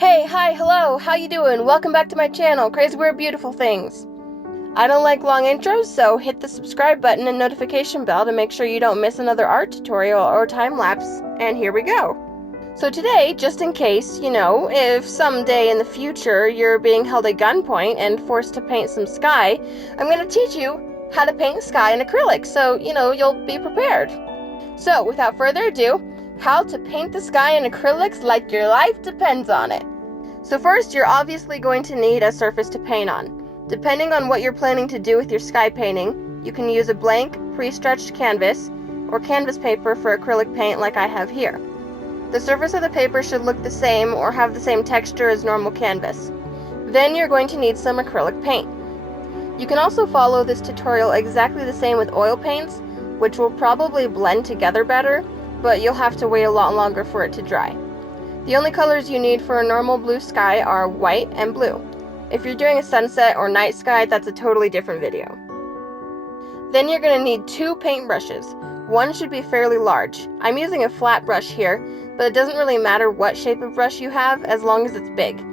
Hey, hi, hello, how you doing? Welcome back to my channel, Crazy Weird Beautiful Things. I don't like long intros, so hit the subscribe button and notification bell to make sure you don't miss another art tutorial or time lapse, and here we go. So today, just in case, if someday in the future you're being held at gunpoint and forced to paint some sky, I'm going to teach you how to paint sky in acrylics, so, you'll be prepared. So, without further ado, how to paint the sky in acrylics like your life depends on it. So first, you're obviously going to need a surface to paint on. Depending on what you're planning to do with your sky painting, you can use a blank, pre-stretched canvas, or canvas paper for acrylic paint like I have here. The surface of the paper should look the same or have the same texture as normal canvas. Then you're going to need some acrylic paint. You can also follow this tutorial exactly the same with oil paints, which will probably blend together better, but you'll have to wait a lot longer for it to dry. The only colors you need for a normal blue sky are white and blue. If you're doing a sunset or night sky, that's a totally different video. Then you're going to need two paint brushes. One should be fairly large. I'm using a flat brush here, but it doesn't really matter what shape of brush you have as long as it's big.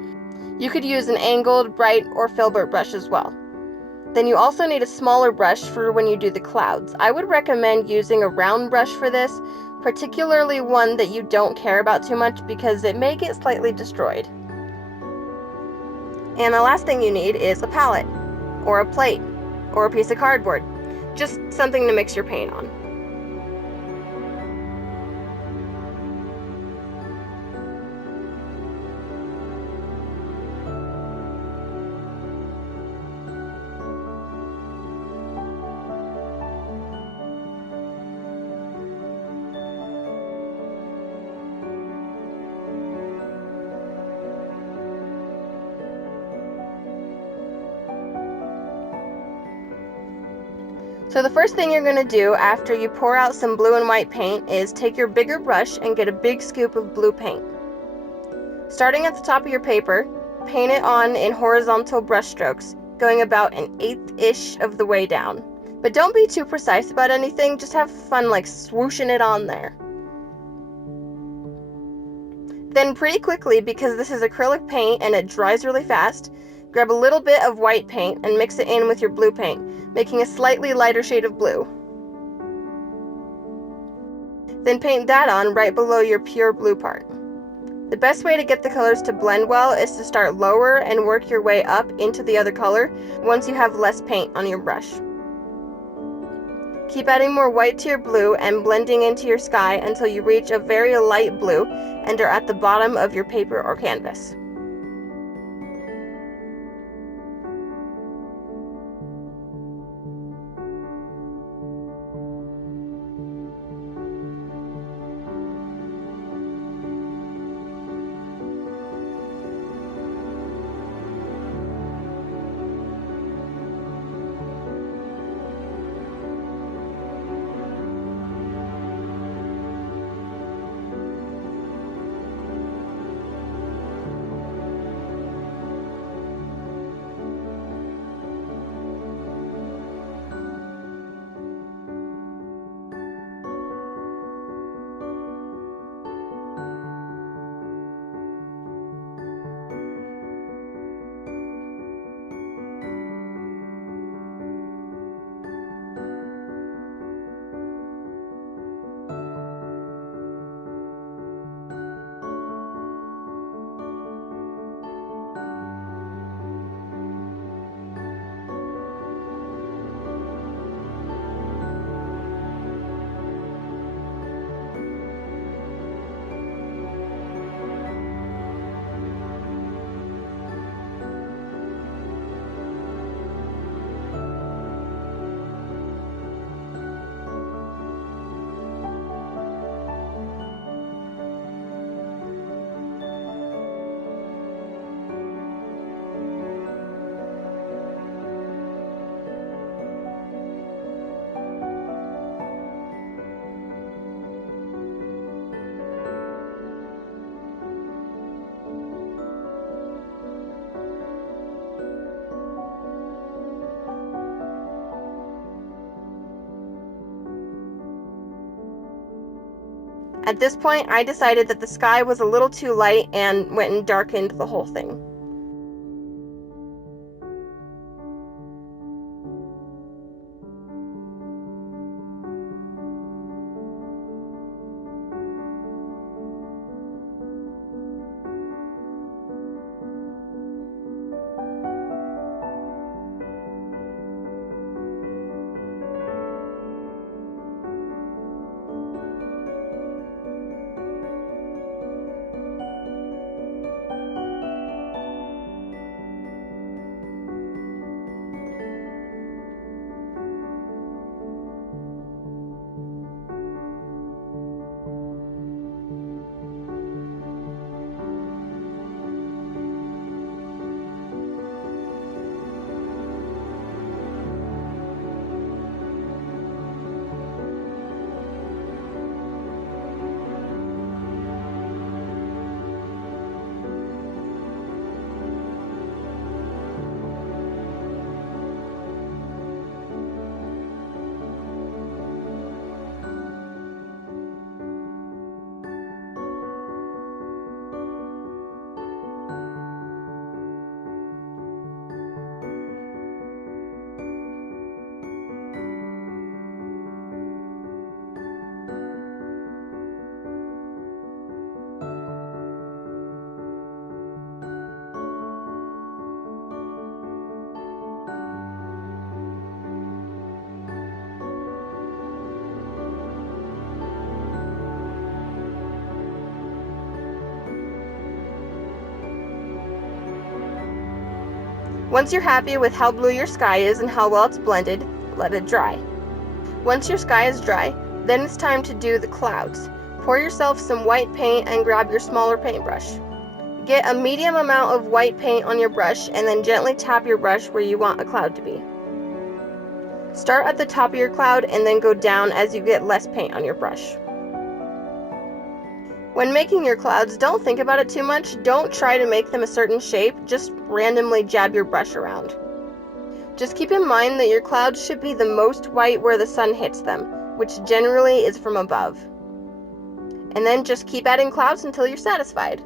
You could use an angled, bright, or filbert brush as well. Then you also need a smaller brush for when you do the clouds. I would recommend using a round brush for this, particularly one that you don't care about too much because it may get slightly destroyed. And the last thing you need is a palette, or a plate, or a piece of cardboard. Just something to mix your paint on. So the first thing you're going to do after you pour out some blue and white paint is take your bigger brush and get a big scoop of blue paint. Starting at the top of your paper, paint it on in horizontal brush strokes, going about an eighth-ish of the way down. But don't be too precise about anything, just have fun like swooshing it on there. Then pretty quickly, because this is acrylic paint and it dries really fast, grab a little bit of white paint and mix it in with your blue paint, making a slightly lighter shade of blue. Then paint that on right below your pure blue part. The best way to get the colors to blend well is to start lower and work your way up into the other color once you have less paint on your brush. Keep adding more white to your blue and blending into your sky until you reach a very light blue and are at the bottom of your paper or canvas. At this point, I decided that the sky was a little too light and went and darkened the whole thing. Once you're happy with how blue your sky is and how well it's blended, let it dry. Once your sky is dry, then it's time to do the clouds. Pour yourself some white paint and grab your smaller paintbrush. Get a medium amount of white paint on your brush and then gently tap your brush where you want a cloud to be. Start at the top of your cloud and then go down as you get less paint on your brush. When making your clouds, don't think about it too much. Don't try to make them a certain shape, just randomly jab your brush around. Just keep in mind that your clouds should be the most white where the sun hits them, which generally is from above. And then just keep adding clouds until you're satisfied.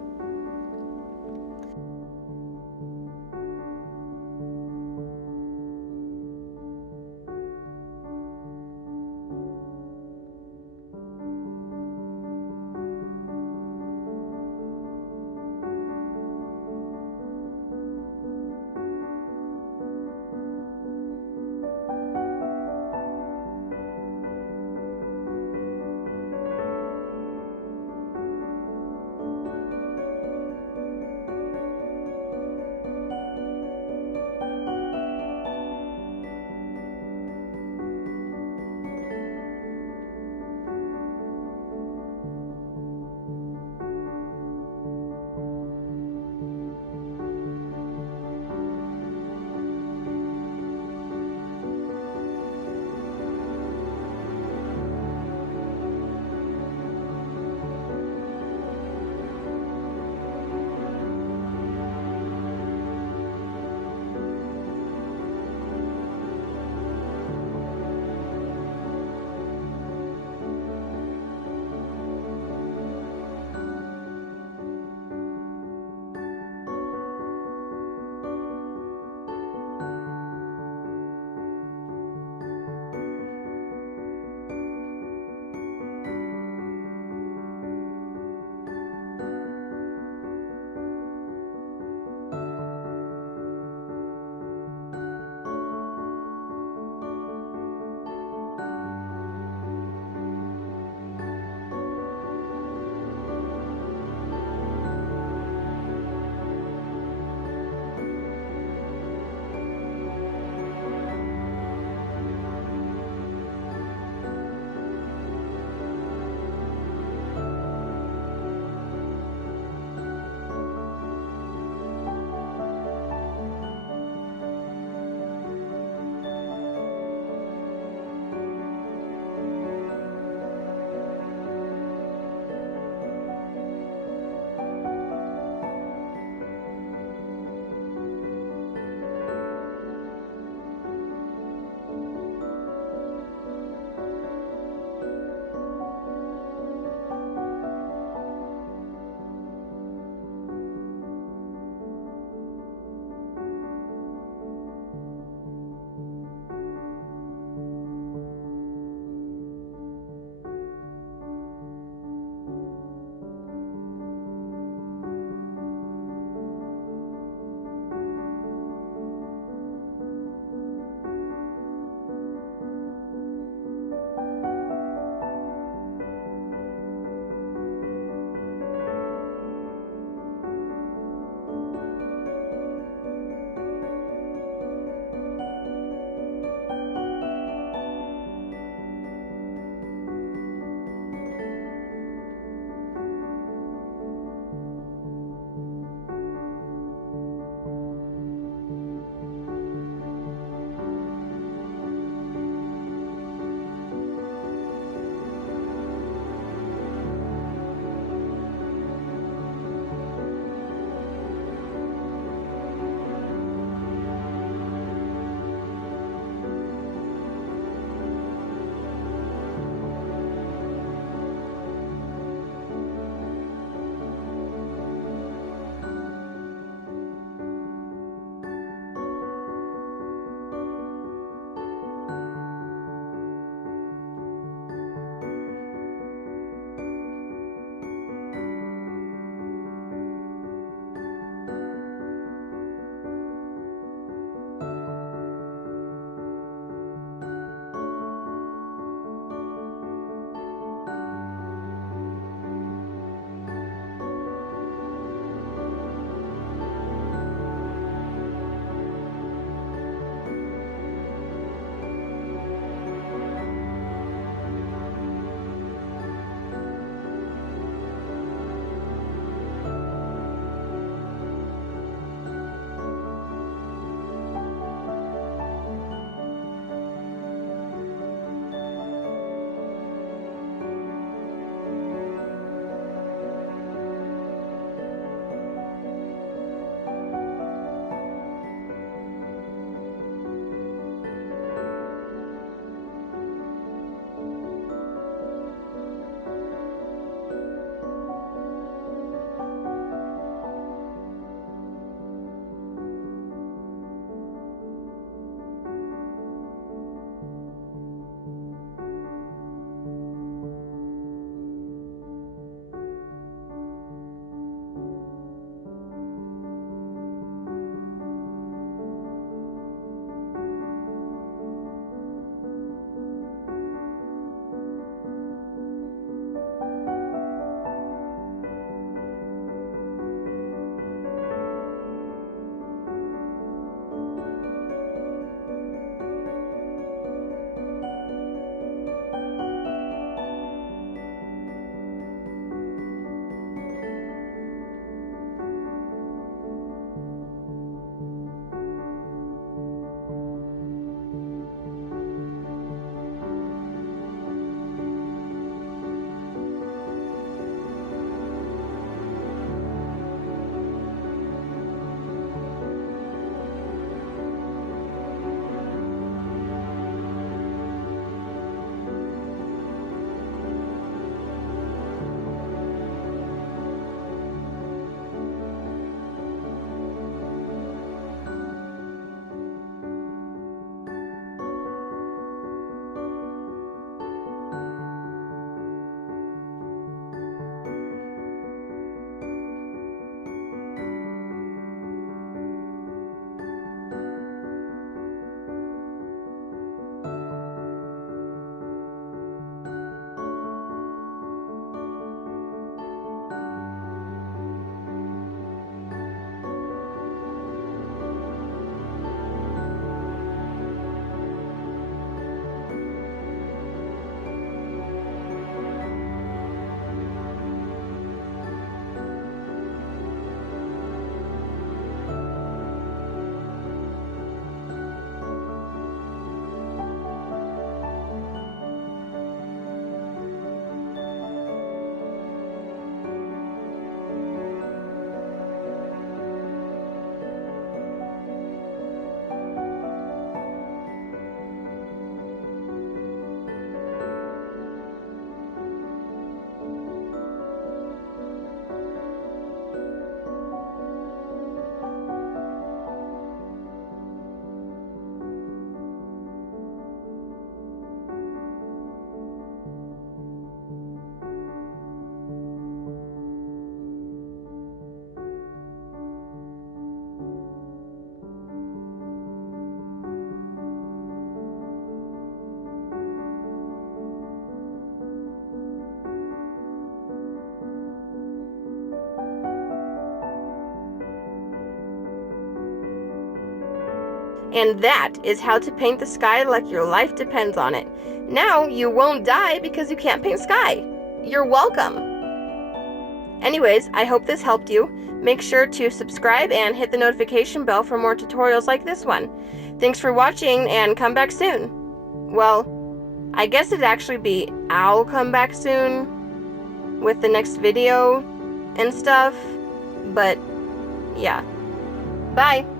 And that is how to paint the sky like your life depends on it. Now you won't die because you can't paint sky. You're welcome. Anyways, I hope this helped you. Make sure to subscribe and hit the notification bell for more tutorials like this one. Thanks for watching and come back soon. Well, I guess it'd actually be I'll come back soon with the next video and stuff, but yeah. Bye!